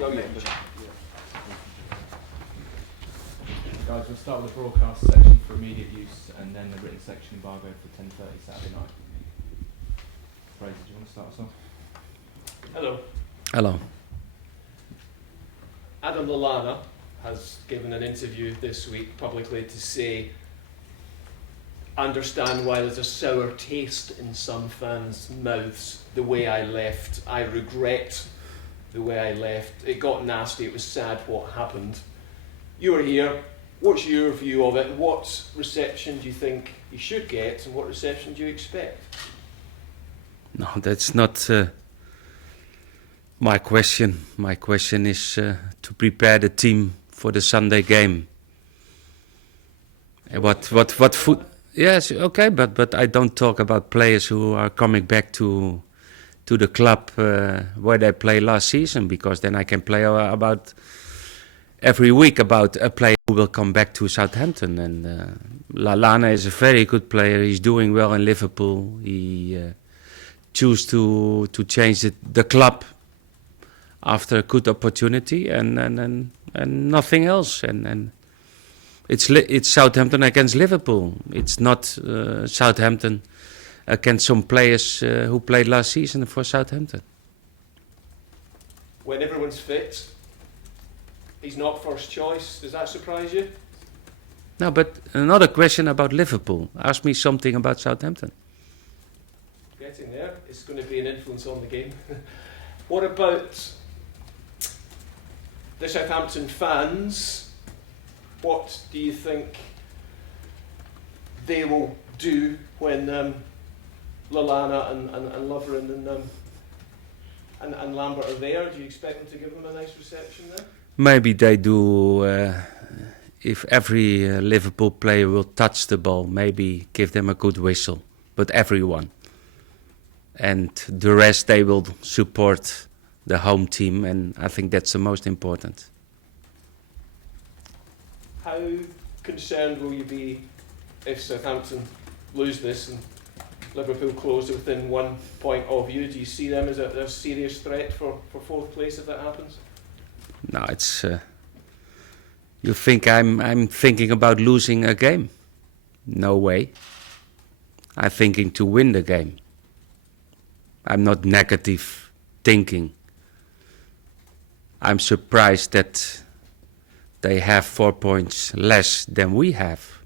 Oh, yeah. Guys, we'll start with the broadcast section for immediate use and then the written section embargo for 10:30 Saturday night. Fraser, do you want to start us off? Hello. Hello. Adam Lallana has given an interview this week publicly to say, understand why there's a sour taste in some fans' mouths, the way I left. I regret the way I left. It got nasty, it was sad what happened. You were here, what's your view of it? What reception do you think you should get and what reception do you expect? No, that's not my question. My question is to prepare the team for the Sunday game. What foot? Yes, okay, but I don't talk about players who are coming back to the club where they played last season, because then I can play about every week about a player who will come back to Southampton. And Lallana is a very good player. He's doing well in Liverpool. He chose to change the club after a good opportunity and nothing else. And it's Southampton against Liverpool. It's not Southampton against some players who played last season for Southampton. When everyone's fit, he's not first choice. Does that surprise you? No, but another question about Liverpool. Ask me something about Southampton. Getting there. It's going to be an influence on the game. What about the Southampton fans? What do you think they will do when Lallana and Lovren and Lambert are there? Do you expect them to give them a nice reception there? Maybe they do. If every Liverpool player will touch the ball, maybe give them a good whistle. But everyone. And the rest, they will support the home team, and I think that's the most important. How concerned will you be if Southampton lose this and Liverpool close within 1 point of you? Do you see them as a serious threat for fourth place if that happens? No, it's. You think I'm thinking about losing a game? No way. I'm thinking to win the game. I'm not negative thinking. I'm surprised that they have 4 points less than we have.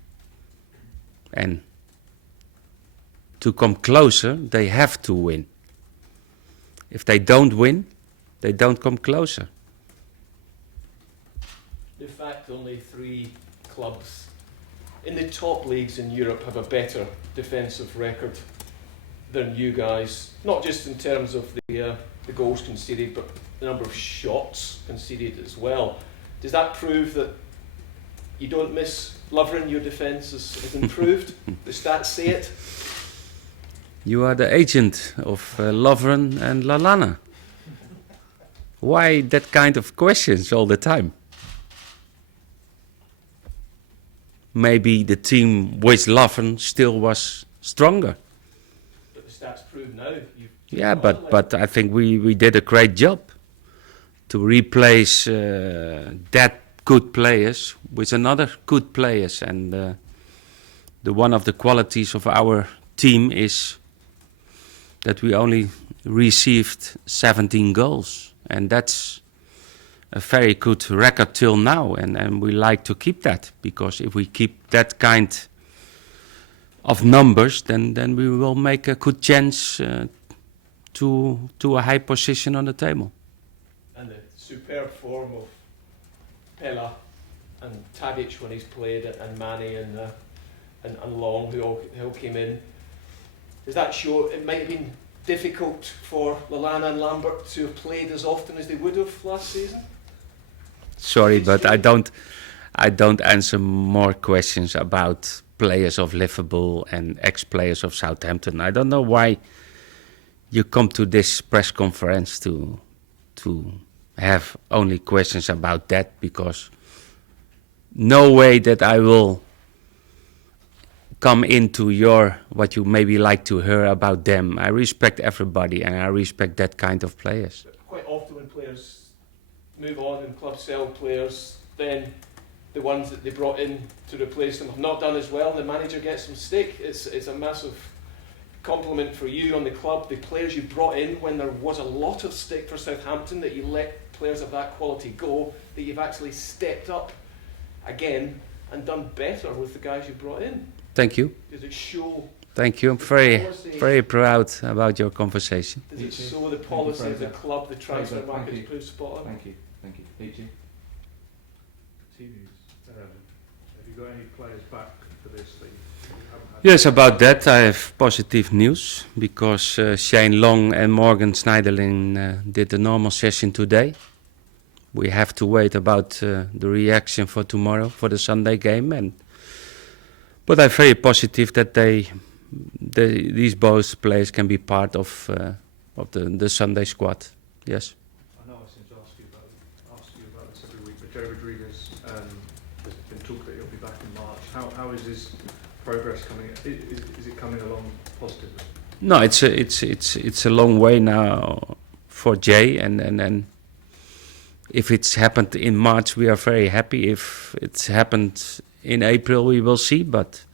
And to come closer, they have to win. If they don't win, they don't come closer. In fact, only 3 clubs in the top leagues in Europe have a better defensive record than you guys. Not just in terms of the goals conceded, but the number of shots conceded as well. Does that prove that you don't miss Lovren, your defence is improved? The stats say it. You are the agent of Lovren and Lallana. Why that kind of questions all the time? Maybe the team with Lovren still was stronger. But the stats prove now. Yeah, but I think we did a great job to replace that good players with another good players. And the one of the qualities of our team is that we only received 17 goals. And that's a very good record till now. And we like to keep that, because if we keep that kind of numbers, then we will make a good chance to a high position on the table. And the superb form of Pella and Tadic when he's played, and Manny and Long who all came in. Does that show it might have been difficult for Lallana and Lambert to have played as often as they would have last season? Sorry, but I don't answer more questions about players of Liverpool and ex-players of Southampton. I don't know why you come to this press conference to have only questions about that, because no way that I will come into what you maybe like to hear about them. I respect everybody and I respect that kind of players. Quite often when players move on and clubs sell players, then the ones that they brought in to replace them have not done as well, and the manager gets some stick. It's a massive compliment for you on the club, the players you brought in when there was a lot of stick for Southampton, that you let players of that quality go, that you've actually stepped up again and done better with the guys you brought in. Thank you. Does it show? Thank you. I'm very proud about your conversation. Does it show the policy of the Fraser. club, the transfer Fraser, market thank is proved spot on? Thank you. Peachy? TVs. Have you got any players back for this that you haven't had? Yes, about that I have positive news, because Shane Long and Morgan Schneiderlin did the normal session today. We have to wait about the reaction for tomorrow, for the Sunday game, but I'm very positive that these both players can be part of the Sunday squad. Yes. I know I seem to ask you about this every week, but Joe Rodriguez, there's been talk that he'll be back in March. How is his progress coming? Is it coming along positively? No, it's a long way now for Jay, and if it's happened in March, we are very happy. If it's happened in April, we will see, but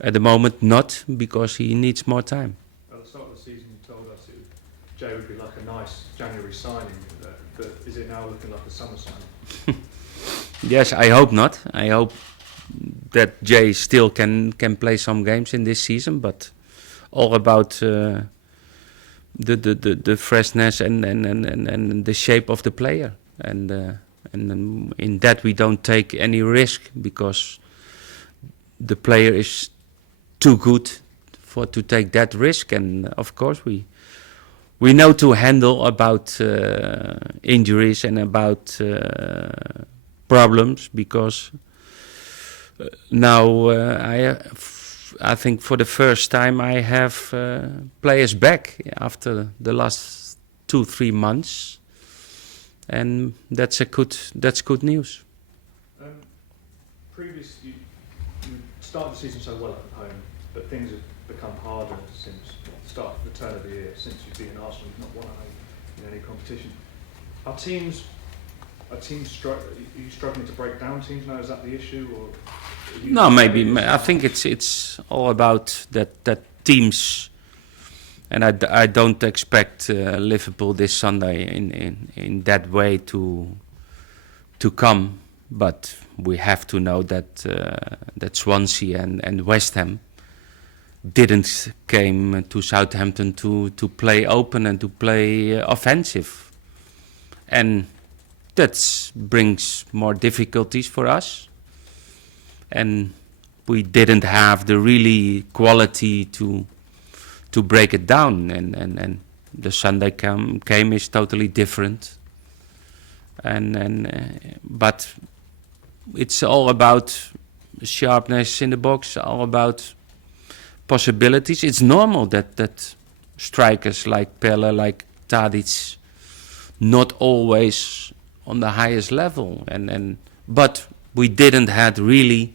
at the moment not, because he needs more time. At the start of the season, you told us Jay would be like a nice January signing, but is it now looking like a summer signing? Yes, I hope not. I hope that Jay still can play some games in this season, but all about the freshness and the shape of the player, and in that we don't take any risk, because the player is too good to take that risk, and of course we know to handle about injuries and about problems, because now I think for the first time I have players back after the last 2-3 months, and that's good news. Previously, you started the season so well at home, but things have become harder since the start of the turn of the year. Since you've beaten Arsenal, you've not won in any competition. Are teams are you struggling to break down teams now? Is that the issue, or? No, maybe. I think it's all about that teams, and I don't expect Liverpool this Sunday in that way to come, but we have to know that Swansea and West Ham didn't came to Southampton to play open and to play offensive, and that brings more difficulties for us. And we didn't have the really quality to break it down, and the Sunday came is totally different. But it's all about sharpness in the box, all about possibilities. It's normal that strikers like Pelle, like Tadic, not always on the highest level, but we didn't have really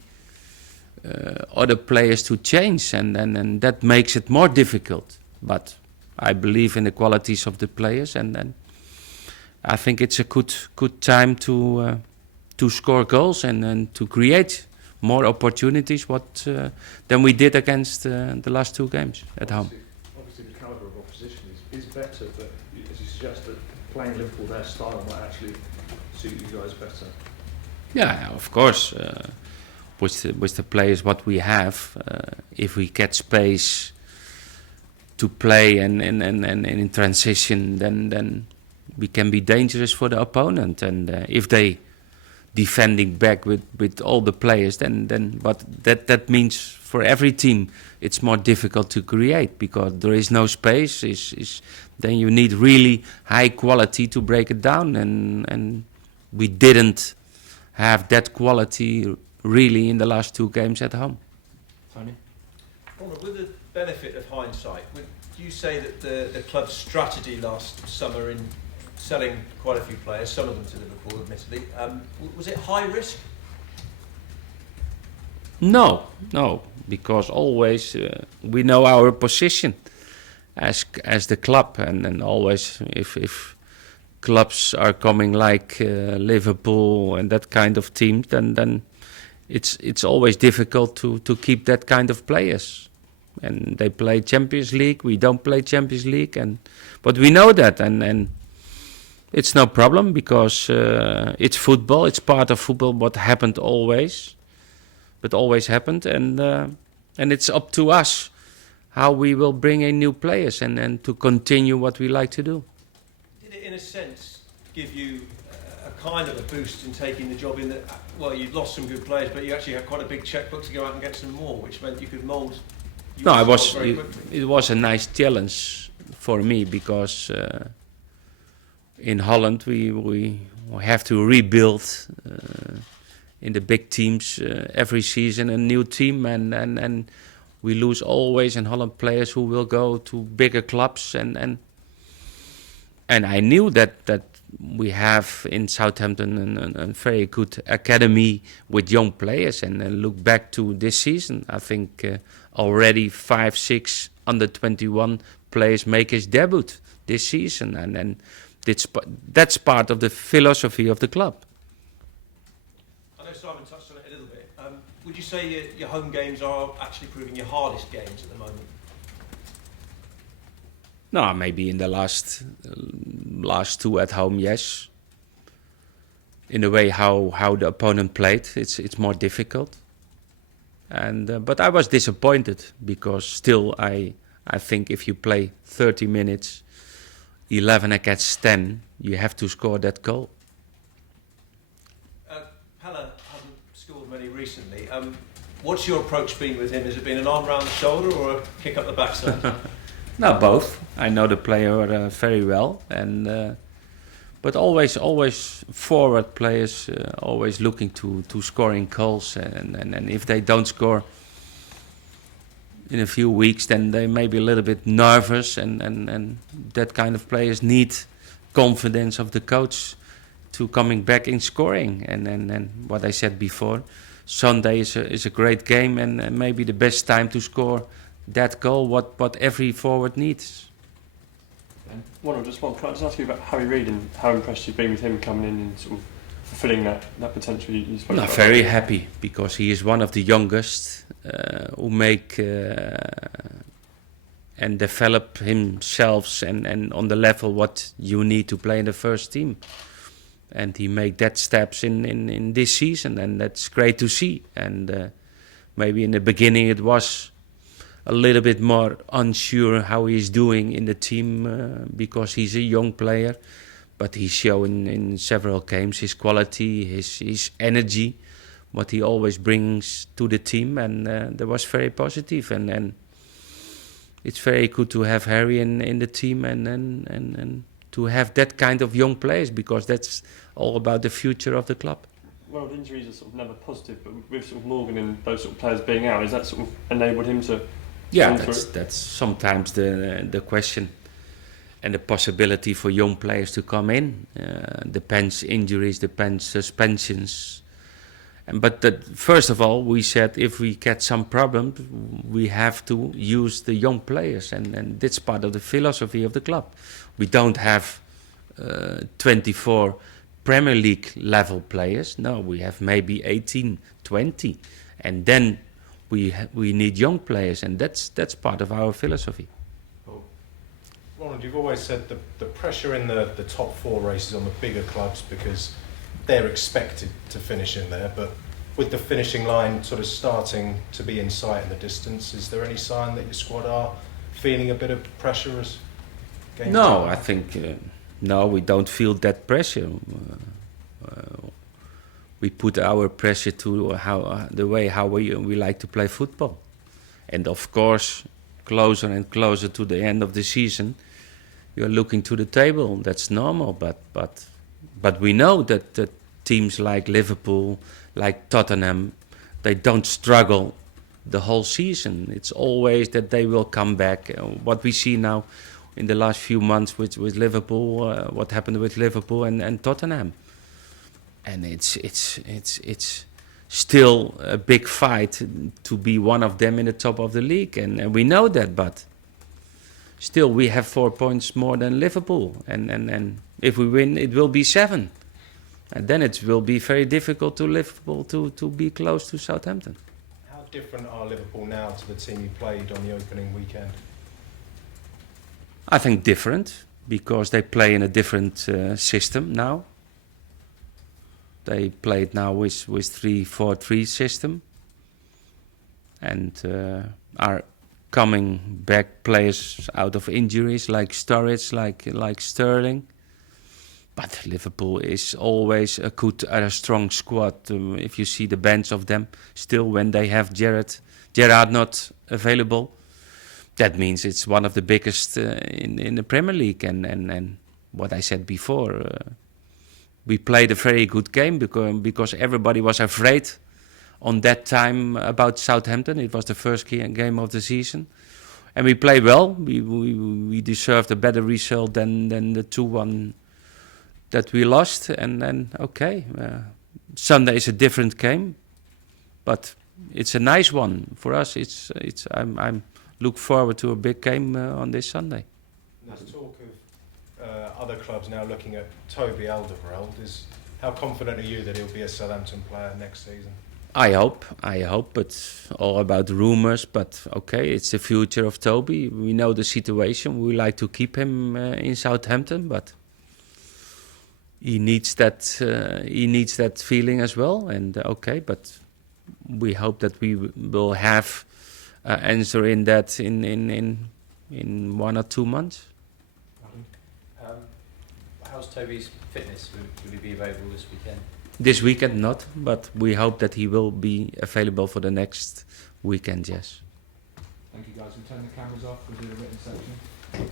other players to change, and that makes it more difficult. But I believe in the qualities of the players, and I think it's a good time to score goals and to create more opportunities than we did against the last 2 games at home. Obviously, the calibre of opposition is better, but as you suggest, that playing Liverpool, their style might actually suit you guys better. Yeah, of course. With the players what we have, if we get space to play and in transition, then we can be dangerous for the opponent. And if they defending back with all the players, then but that means for every team it's more difficult to create, because there is no space. Then you need really high quality to break it down, and we didn't have that quality really in the last 2 games at home. Tony? Ronald, with the benefit of hindsight, would you say that the club's strategy last summer in selling quite a few players, some of them to Liverpool admittedly, was it high risk? No, because always we know our position as the club, and always if clubs are coming like Liverpool and that kind of team, then it's always difficult to keep that kind of players. And they play Champions League, we don't play Champions League, but we know that, and it's no problem because it's football, it's part of football, what happened always, but always happened, and it's up to us how we will bring in new players and to continue what we like to do. Did it, in a sense, give you a kind of a boost in taking the job in that, well, you'd lost some good players, but you actually had quite a big checkbook to go out and get some more, which meant you could mould No, very quickly? it was a nice challenge for me because in Holland we have to rebuild in the big teams every season a new team, and we lose always in Holland players who will go to bigger clubs, and I knew that we have in Southampton a very good academy with young players, and look back to this season, I think already 5-6 under 21 players make his debut this season, and that's part of the philosophy of the club. I know Simon touched on it a little bit. Would you say your home games are actually proving your hardest games at the moment? No, maybe in the last two at home, yes. In a way, how the opponent played, it's more difficult. And but I was disappointed because still I think if you play 30 minutes, 11 against 10, you have to score that goal. Pella hasn't scored many recently. What's your approach been with him? Has it been an arm round the shoulder or a kick up the backside? No, both. I know the player very well, and but always forward players, always looking to scoring goals, and if they don't score in a few weeks, then they may be a little bit nervous, and that kind of players need confidence of the coach to coming back in scoring, and what I said before, Sunday is a great game, and maybe the best time to score that goal, what every forward needs. Can I just ask you about Harry Reid and how impressed you've been with him coming in and sort of fulfilling that potential you spoke about? Very happy because he is one of the youngest who make and develop himself and on the level what you need to play in the first team. And he made that steps in this season, and that's great to see. And maybe in the beginning it was a little bit more unsure how he's doing in the team because he's a young player, but he's showing in several games his quality, his energy, what he always brings to the team, and that was very positive. And it's very good to have Harry in the team and to have that kind of young players, because that's all about the future of the club. Well, injuries are sort of never positive, but with sort of Morgan and those sort of players being out, has that sort of enabled him to? Yeah, that's sometimes the question and the possibility for young players to come in. Depends injuries, depends suspensions. But first of all, we said if we get some problems, we have to use the young players, and that's part of the philosophy of the club. We don't have 24 Premier League level players. No, we have maybe 18, 20, and then we need young players, and that's part of our philosophy. Well, Ronald, you've always said the pressure in the top four races on the bigger clubs because they're expected to finish in there, but with the finishing line sort of starting to be in sight in the distance, is there any sign that your squad are feeling a bit of pressure as games No, go on? I think no, we don't feel that pressure. We put our pressure to the way how we like to play football, and of course, closer and closer to the end of the season, you're looking to the table. That's normal, but we know that teams like Liverpool, like Tottenham, they don't struggle the whole season. It's always that they will come back. What we see now in the last few months with Liverpool, what happened with Liverpool and Tottenham. And it's still a big fight to be one of them in the top of the league, and we know that. But still, we have 4 points more than Liverpool, and If we win, it will be 7. And then it will be very difficult to Liverpool to be close to Southampton. How different are Liverpool now to the team you played on the opening weekend? I think different, because they play in a different system now. They played now with 3-4-3 system, and are coming back players out of injuries like Sturridge, like Sterling. But Liverpool is always a good, a strong squad. If you see the bench of them, still when they have Gerrard not available, that means it's one of the biggest in the Premier League. And what I said before, we played a very good game because everybody was afraid on that time about Southampton. It was the first game of the season. And we played well. We deserved a better result than the 2-1 that we lost. And then, okay, Sunday is a different game. But it's a nice one for us. I'm look forward to a big game on this Sunday. There's talk of other clubs now looking at Toby Alderweireld. How confident are you that he'll be a Southampton player next season? I hope, but all about rumors. But okay, it's the future of Toby. We know the situation. We like to keep him in Southampton, but he needs that feeling as well. And okay, but we hope that we will have answer in that in 1 or 2 months. How's Toby's fitness? Will he be available this weekend? This weekend not, but we hope that he will be available for the next weekend, yes. Thank you, guys. We'll turn the cameras off. We'll do the written section.